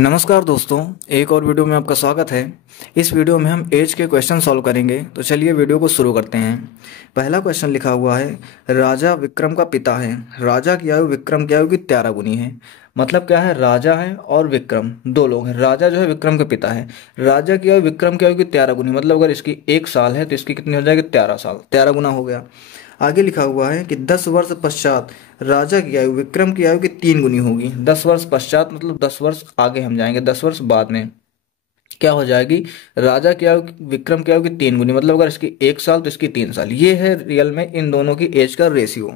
नमस्कार दोस्तों, एक और वीडियो में आपका स्वागत है। इस वीडियो में हम एज के क्वेश्चन सॉल्व करेंगे। तो चलिए वीडियो को शुरू करते हैं। पहला क्वेश्चन लिखा हुआ है, राजा विक्रम का पिता है। राजा की आयु विक्रम की आयु की 13 गुनी है। मतलब क्या है, राजा है और विक्रम दो लोग हैं। राजा जो है विक्रम के पिता है। राजा की आयु विक्रम की आयु की 13 गुनी, मतलब अगर इसकी 1 साल है तो इसकी कितनी हो जाएगी, 13 साल। 13 गुना हो गया। आगे लिखा हुआ है कि 10 वर्ष पश्चात राजा की आयु विक्रम की आयु की 3 गुनी होगी। 10 वर्ष पश्चात मतलब 10 वर्ष आगे हम जाएंगे, 10 वर्ष बाद में क्या हो जाएगी, राजा की आयु विक्रम की आयु की 3 गुनी, मतलब अगर इसकी 1 साल तो इसकी 3 साल। ये है रियल में इन दोनों की एज का रेशियो।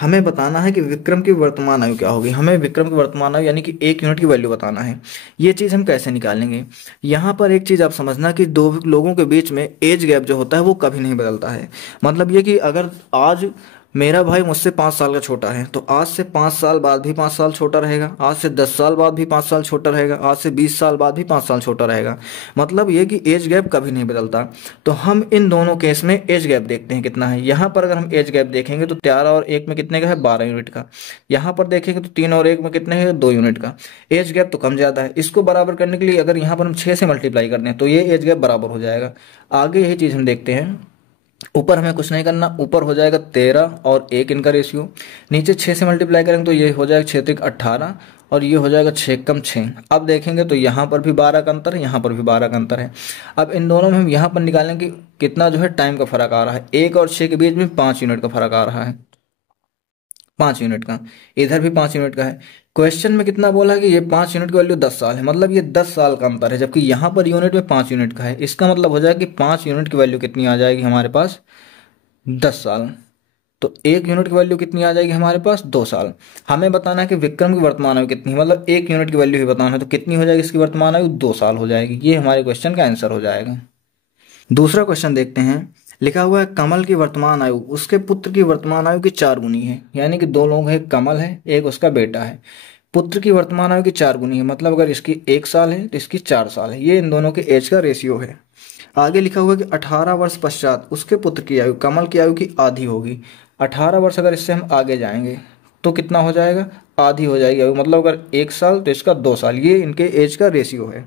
हमें बताना है कि विक्रम की वर्तमान आयु क्या होगी। हमें विक्रम की वर्तमान आयु यानी कि 1 यूनिट की वैल्यू बताना है। ये चीज़ हम कैसे निकालेंगे, यहाँ पर एक चीज़ आप समझना कि दो लोगों के बीच में एज गैप जो होता है वो कभी नहीं बदलता है। मतलब ये कि अगर आज मेरा भाई मुझसे 5 साल का छोटा है तो आज से 5 साल बाद भी 5 साल छोटा रहेगा, आज से 10 साल बाद भी 5 साल छोटा रहेगा, आज से 20 साल बाद भी 5 साल छोटा रहेगा। मतलब ये कि एज गैप कभी नहीं बदलता। तो हम इन दोनों केस में एज गैप देखते हैं कितना है। यहाँ पर अगर हम एज गैप देखेंगे तो 13 और 1 में कितने का है, 12 यूनिट का। यहाँ पर देखेंगे तो 3 और 1 में कितने है, 2 यूनिट का। एज गैप तो कम ज़्यादा है। इसको बराबर करने के लिए अगर यहाँ पर हम 6 से मल्टीप्लाई कर दें तो ये एज गैप बराबर हो जाएगा। आगे यही चीज़ हम देखते हैं। ऊपर हमें कुछ नहीं करना, ऊपर हो जाएगा 13 और 1 इनका रेशियो। नीचे 6 से मल्टीप्लाई करेंगे तो ये हो जाएगा 6 3 18 और ये हो जाएगा 6 कम 6। अब देखेंगे तो यहाँ पर भी 12 का अंतर है, यहाँ पर भी 12 का अंतर है। अब इन दोनों में हम यहाँ पर निकालेंगे कि कितना जो है टाइम का फर्क आ रहा है। 1 और 6 के बीच में 5 यूनिट का फर्क आ रहा है, 5 यूनिट का। इधर भी 5 यूनिट का है। क्वेश्चन में कितना बोला है कि ये 5 यूनिट की वैल्यू 10 साल है, मतलब ये 10 साल का अंतर है। जबकि यहाँ पर यूनिट में 5 यूनिट का है। इसका मतलब हो जाएगा कि 5 यूनिट की वैल्यू कितनी आ जाएगी हमारे पास, 10 साल। तो 1 यूनिट की वैल्यू कितनी आ जाएगी हमारे पास, 2 साल। हमें बताना है कि विक्रम की वर्तमान आयु कितनी है, मतलब 1 यूनिट की वैल्यू ही बताना है। तो कितनी हो जाएगी इसकी वर्तमान आयु, 2 साल हो जाएगी। ये हमारे क्वेश्चन का आंसर हो जाएगा। दूसरा क्वेश्चन देखते हैं। लिखा हुआ है, कमल की वर्तमान आयु उसके पुत्र की वर्तमान आयु की 4 गुनी है। यानी कि दो लोग हैं, एक कमल है एक उसका बेटा है। पुत्र की वर्तमान आयु की 4 गुनी है, मतलब अगर इसकी 1 साल है तो इसकी 4 साल है। ये इन दोनों के एज का रेशियो है। आगे लिखा हुआ है कि 18 वर्ष पश्चात उसके पुत्र की आयु कमल की आयु की आधी होगी। 18 वर्ष अगर इससे हम आगे जाएंगे तो कितना हो जाएगा, आधी हो जाएगी आयु। मतलब अगर 1 साल तो इसका 2 साल। ये इनके एज का रेशियो है।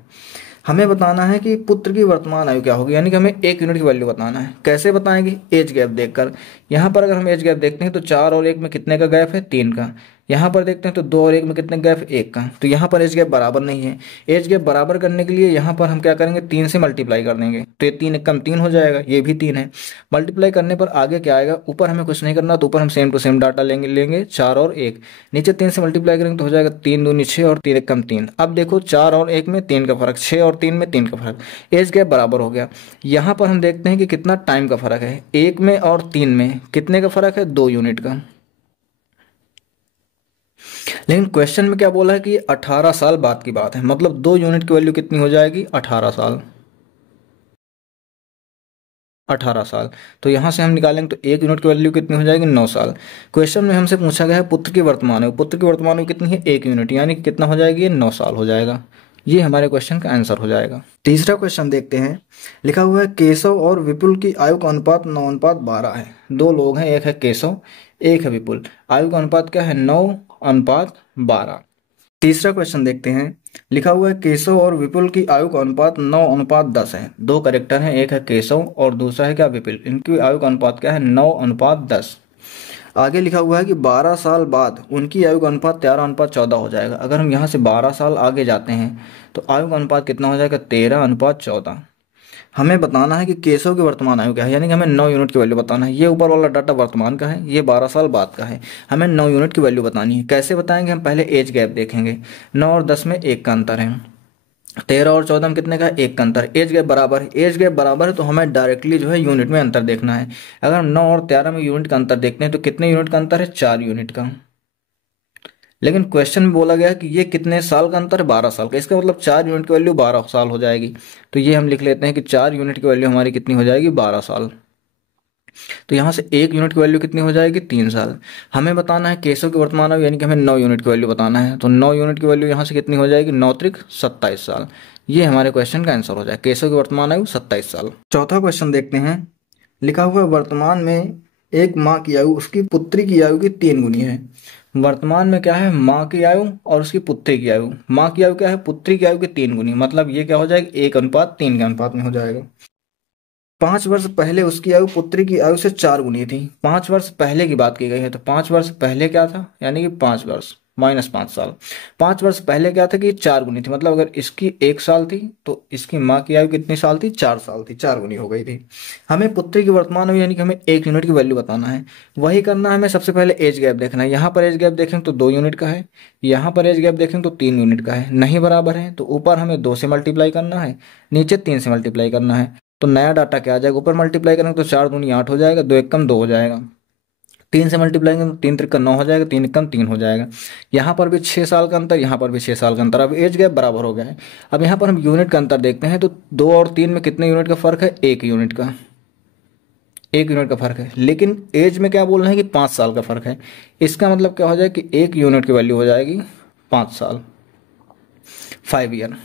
हमें बताना है कि पुत्र की वर्तमान आयु क्या होगी, यानी कि हमें 1 यूनिट की वैल्यू बताना है। कैसे बताएंगे, एज गैप देखकर। यहाँ पर अगर हम एज गैप देखते हैं तो 4 और 1 में कितने का गैप है, 3 का। यहाँ पर देखते हैं तो 2 और 1 में कितने गैप है, 1 का। तो यहाँ पर एज गैप बराबर नहीं है। एज गैप बराबर करने के लिए यहाँ पर हम क्या करेंगे, 3 से मल्टीप्लाई कर देंगे। तो ये 3 कम 3 हो जाएगा, ये भी 3 है। मल्टीप्लाई करने पर आगे क्या आएगा, ऊपर हमें कुछ नहीं करना तो ऊपर हम सेम टू सेम डाटा लेंगे 4 और 1। नीचे 3 से मल्टीप्लाई करेंगे तो हो जाएगा 3 दूनी 6 और 3 कम 3। अब देखो 4 और 1 में 3 का फर्क, 6 और 3 में 3 का फर्क। एज गैप बराबर हो गया। यहाँ पर हम देखते हैं कि कितना टाइम का फर्क है। 1 में और 3 में कितने का फर्क है, 2 यूनिट का। लेकिन क्वेश्चन में क्या बोला है कि ये 18 साल बाद की बात है, मतलब 2 यूनिट की वैल्यू कितनी हो जाएगी, 18 साल। 18 साल। तो यहाँ से हम निकालेंगे तो 1 यूनिट की वैल्यू कितनी हो जाएगी, 9 साल। क्वेश्चन में हमसे पूछा गया है पुत्र की वर्तमान आयु। पुत्र की वर्तमान आयु कितनी है, 1 यूनिट, यानी कि कितना हो जाएगी, ये 9 साल हो जाएगा। ये हमारे क्वेश्चन का आंसर हो जाएगा। तीसरा क्वेश्चन देखते हैं। लिखा हुआ है, केशव और विपुल की आयु का अनुपात 9:12 है। दो लोग हैं, एक है केशव एक है विपुल। आयु का अनुपात क्या है, 9:12। तीसरा क्वेश्चन देखते हैं। लिखा हुआ है, केशव और विपुल की आयु का अनुपात 9:10 है। दो करेक्टर हैं, एक है केशव और दूसरा है क्या, विपुल। इनकी आयु का अनुपात क्या है, 9:10। आगे लिखा हुआ है कि 12 साल बाद उनकी आयु का अनुपात 13:14 हो जाएगा। अगर हम यहाँ से 12 साल आगे जाते हैं तो आयु का अनुपात कितना हो जाएगा, 13:14। हमें बताना है कि केशव की वर्तमान आयु क्या है, यानी कि हमें 9 यूनिट की वैल्यू बताना है। ये ऊपर वाला डाटा वर्तमान का है, ये 12 साल बाद का है। हमें 9 यूनिट की वैल्यू बतानी है। कैसे बताएंगे, हम पहले एज गैप देखेंगे। 9 और 10 में 1 का अंतर है। 13 और 14 में कितने का, 1 का अंतर। एज गैप बराबर है, एज गैप बराबर है तो हमें डायरेक्टली जो है यूनिट में अंतर देखना है। अगर हम 9 और 13 में यूनिट का अंतर देखते हैं तो कितने यूनिट का अंतर है, 4 यूनिट का। लेकिन क्वेश्चन में बोला गया कि ये कितने साल का अंतर है, 12 साल का। इसका मतलब 4 यूनिट की वैल्यू 12 साल हो जाएगी। तो ये हम लिख लेते हैं कि 4 यूनिट की वैल्यू हमारी कितनी हो जाएगी, 12 साल। तो यहाँ से 1 यूनिट की वैल्यू कितनी हो जाएगी, 3 साल। हमें बताना है केशव की वर्तमान आयु, यानी कि हमें 9 यूनिट की वैल्यू बताना है। तो 9 यूनिट की वैल्यू यहाँ से कितनी हो जाएगी, 9 त्रिक 27 साल। ये हमारे क्वेश्चन का आंसर हो जाए, केशव की वर्तमान आयु 27 साल। चौथा क्वेश्चन देखते हैं। लिखा हुआ है, वर्तमान में एक माँ की आयु उसकी पुत्री की आयु की 3 गुनी है। वर्तमान में क्या है, माँ की आयु और उसकी पुत्री की आयु। माँ की आयु क्या है, पुत्री की आयु के 3 गुनी, मतलब ये क्या हो जाएगा, 1:3 के अनुपात में हो जाएगा। 5 वर्ष पहले उसकी आयु पुत्री की आयु से 4 गुनी थी। 5 वर्ष पहले की बात की गई है, तो 5 वर्ष पहले क्या था, यानी कि 5 वर्ष माइनस 5 साल। 5 वर्ष पहले क्या था कि 4 गुनी थी, मतलब अगर इसकी 1 साल थी तो इसकी माँ की आयु कितनी साल थी, 4 साल थी, 4 गुनी हो गई थी। हमें पुत्री की वर्तमान आयु यानी कि हमें 1 यूनिट की वैल्यू बताना है। वही करना है, हमें सबसे पहले एज गैप देखना है। यहाँ पर एज गैप देखें तो 2 यूनिट का है, यहाँ पर एज गैप देखें तो 3 यूनिट का है। नहीं बराबर है तो ऊपर हमें 2 से मल्टीप्लाई करना है, नीचे 3 से मल्टीप्लाई करना है। तो नया डाटा क्या आ जाएगा, ऊपर मल्टीप्लाई करेंगे तो 4 दूनी 8 हो जाएगा, 2 एकम 2 हो जाएगा। 3 से मल्टीप्लाई करेंगे तो 3 त्रिक 9 हो जाएगा, 3 एकम 3 हो जाएगा। यहाँ पर भी 6 साल का अंतर, यहाँ पर भी 6 साल का अंतर। अब एज गैप बराबर हो गया है। अब यहाँ पर हम यूनिट का अंतर देखते हैं, तो 2 और 3 में कितने यूनिट का फर्क है, 1 यूनिट का, 1 यूनिट का फर्क है। लेकिन एज में क्या बोल रहे हैं कि 5 साल का फर्क है। इसका मतलब क्या हो जाएगा कि 1 यूनिट की वैल्यू हो जाएगी 5 साल, 5 ईयर।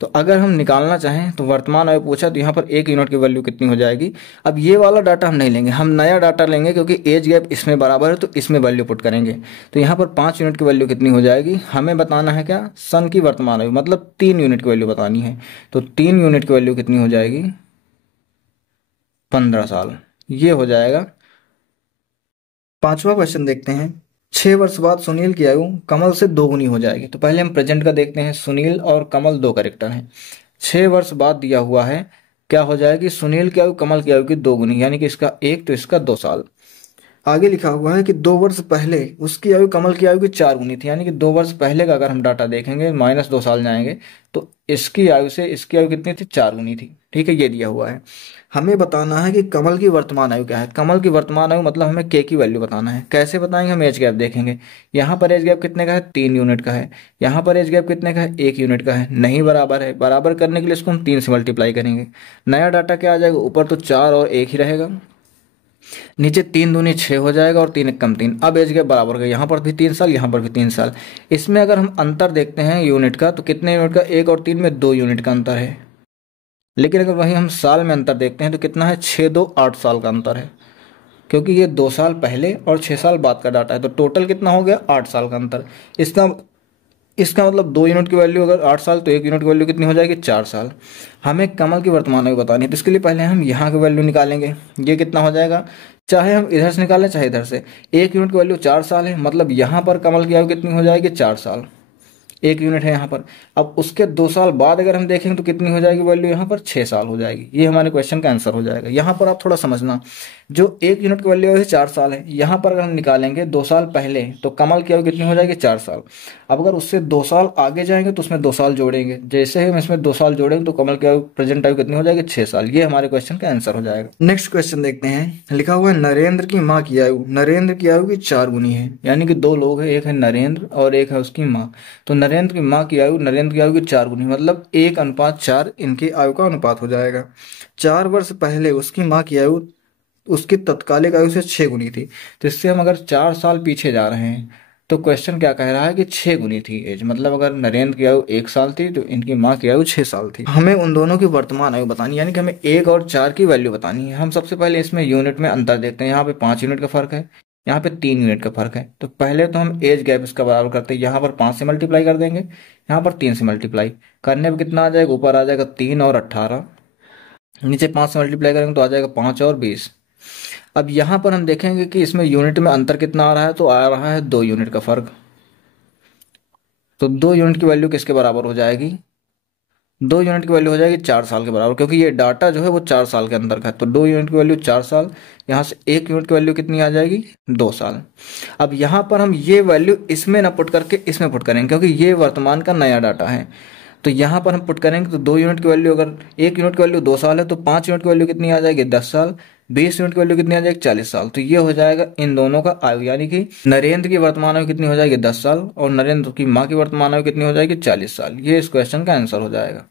तो अगर हम निकालना चाहें तो वर्तमान आयु पूछा, तो यहाँ पर 1 यूनिट की वैल्यू कितनी हो जाएगी। अब ये वाला डाटा हम नहीं लेंगे, हम नया डाटा लेंगे, क्योंकि एज गैप इसमें बराबर है तो इसमें वैल्यू पुट करेंगे। तो यहाँ पर 5 यूनिट की वैल्यू कितनी हो जाएगी, हमें बताना है क्या, सन की वर्तमान आयु, मतलब 3 यूनिट की वैल्यू बतानी है। तो 3 यूनिट की वैल्यू कितनी हो जाएगी, 15 साल, ये हो जाएगा। 5वां क्वेश्चन देखते हैं। 6 वर्ष बाद सुनील की आयु कमल से 2 गुनी हो जाएगी। तो पहले हम प्रेजेंट का देखते हैं। सुनील और कमल 2 कैरेक्टर हैं। 6 वर्ष बाद दिया हुआ है, क्या हो जाएगी, सुनील की आयु कमल की आयु की 2 गुनी, यानी कि इसका 1 तो इसका 2 साल। आगे लिखा हुआ है कि 2 वर्ष पहले उसकी आयु कमल की आयु की 4 गुनी थी, यानी कि 2 वर्ष पहले का अगर हम डाटा देखेंगे, -2 साल जाएंगे, तो इसकी आयु से इसकी आयु कितनी थी, 4 गुनी थी। ठीक है, ये दिया हुआ है। हमें बताना है कि कमल की वर्तमान आयु क्या है। कमल की वर्तमान आयु मतलब हमें के की वैल्यू बताना है। कैसे बताएंगे, हम एज गैप देखेंगे। यहाँ पर एज गैप कितने का है, 3 यूनिट का है। यहाँ पर एज गैप कितने का है, 1 यूनिट का है। नहीं बराबर है, बराबर करने के लिए इसको हम 3 से मल्टीप्लाई करेंगे। नया डाटा क्या आ जाएगा, ऊपर तो 4 और 1 ही रहेगा, नीचे 3 दूनी 6 हो जाएगा और 3 एकम 3। अब एज गैप बराबर गए, यहाँ पर भी 3 साल, यहाँ पर भी 3 साल। इसमें अगर हम अंतर देखते हैं यूनिट का, तो कितने यूनिट का, 1 और 3 में 2 यूनिट का अंतर है। लेकिन अगर वहीं हम साल में अंतर देखते हैं तो कितना है, 6 2 8 साल का अंतर है, क्योंकि ये 2 साल पहले और 6 साल बाद का डाटा है। तो टोटल कितना हो गया, 8 साल का अंतर। इसका इसका मतलब 2 यूनिट की वैल्यू अगर 8 साल, तो 1 यूनिट की वैल्यू कितनी हो जाएगी, 4 साल। हमें कमल की वर्तमान आयु बतानी है, तो इसके लिए पहले हम यहाँ की वैल्यू निकालेंगे। ये कितना हो जाएगा, चाहे हम इधर से निकालें चाहे इधर से। 1 यूनिट की वैल्यू 4 साल है, मतलब यहाँ पर कमल की आयु कितनी हो जाएगी, 4 साल। 1 यूनिट है यहाँ पर। अब उसके 2 साल बाद अगर हम देखेंगे तो कितनी हो जाएगी वैल्यू, यहाँ पर 6 साल हो जाएगी। ये हमारे क्वेश्चन का आंसर हो जाएगा। यहाँ पर आप थोड़ा समझना, जो 1 यूनिट की वैल्यू है 4 साल है, यहाँ पर अगर हम निकालेंगे 2 साल पहले, तो कमल की आयु कितनी हो जाएगी, 4 साल। अब अगर उससे 2 साल आगे जाएंगे तो उसमें 2 साल जोड़ेंगे, जैसे ही हम इसमें 2 साल जोड़ेंगे तो कमल की आयु, प्रेजेंट आयु कितनी हो जाएगी, 6 साल। ये हमारे क्वेश्चन का आंसर हो जाएगा। नेक्स्ट क्वेश्चन देखते हैं। लिखा हुआ है नरेंद्र की माँ की आयु नरेंद्र की आयु की 4 गुनी है, यानी कि 2 लोग हैं, एक है नरेंद्र और एक है उसकी माँ। तो नरेंद्र की माँ की आयु नरेंद्र की आयु की 4 गुनी, मतलब 1:4 इनकी आयु का अनुपात हो जाएगा। 4 वर्ष पहले उसकी माँ की आयु उसकी तत्कालिक आयु से 6 गुनी थी। तो इससे हम अगर 4 साल पीछे जा रहे हैं, तो क्वेश्चन क्या कह रहा है कि 6 गुनी थी एज, मतलब अगर नरेंद्र की आयु 1 साल थी तो इनकी माँ की आयु 6 साल थी। हमें उन दोनों की वर्तमान आयु बतानी, यानी कि हमें 1 और 4 की वैल्यू बतानी है। हम सबसे पहले इसमें यूनिट में अंतर देखते हैं। यहाँ पे 5 यूनिट का फर्क है, यहाँ पे 3 यूनिट का फर्क है। तो पहले तो हम एज गैप इसका बराबर करते हैं। यहाँ पर 5 से मल्टीप्लाई कर देंगे, यहाँ पर 3 से मल्टीप्लाई करने पर कितना आ जाएगा, ऊपर आ जाएगा 3 और 18, नीचे 5 से मल्टीप्लाई करेंगे तो आ जाएगा 5 और 20। अब यहाँ पर हम देखेंगे कि इसमें यूनिट में अंतर कितना आ रहा है, तो आ रहा है 2 यूनिट का फर्क। तो 2 यूनिट की वैल्यू किसके बराबर हो जाएगी, 2 यूनिट की वैल्यू हो जाएगी 4 साल के बराबर, क्योंकि ये डाटा जो है वो 4 साल के अंदर का है। तो 2 यूनिट की वैल्यू 4 साल, यहाँ से 1 यूनिट की वैल्यू कितनी आ जाएगी, 2 साल। अब यहाँ पर हम ये वैल्यू इसमें ना पुट करके इसमें पुट करेंगे, क्योंकि ये वर्तमान का नया डाटा है। तो यहाँ पर हम पुट करेंगे तो 2 यूनिट की वैल्यू, अगर 1 यूनिट की वैल्यू 2 साल है तो 5 यूनिट की वैल्यू कितनी आ जाएगी, 10 साल। 20 यूनिट की वैल्यू कितनी आ जाएगी, 40 साल। तो ये हो जाएगा इन दोनों का आयु, यानी कि नरेंद्र की वर्तमान आयु कितनी हो जाएगी, 10 साल, और नरेंद्र की माँ की वर्तमान आयु कितनी हो जाएगी, 40 साल। ये इस क्वेश्चन का आंसर हो जाएगा।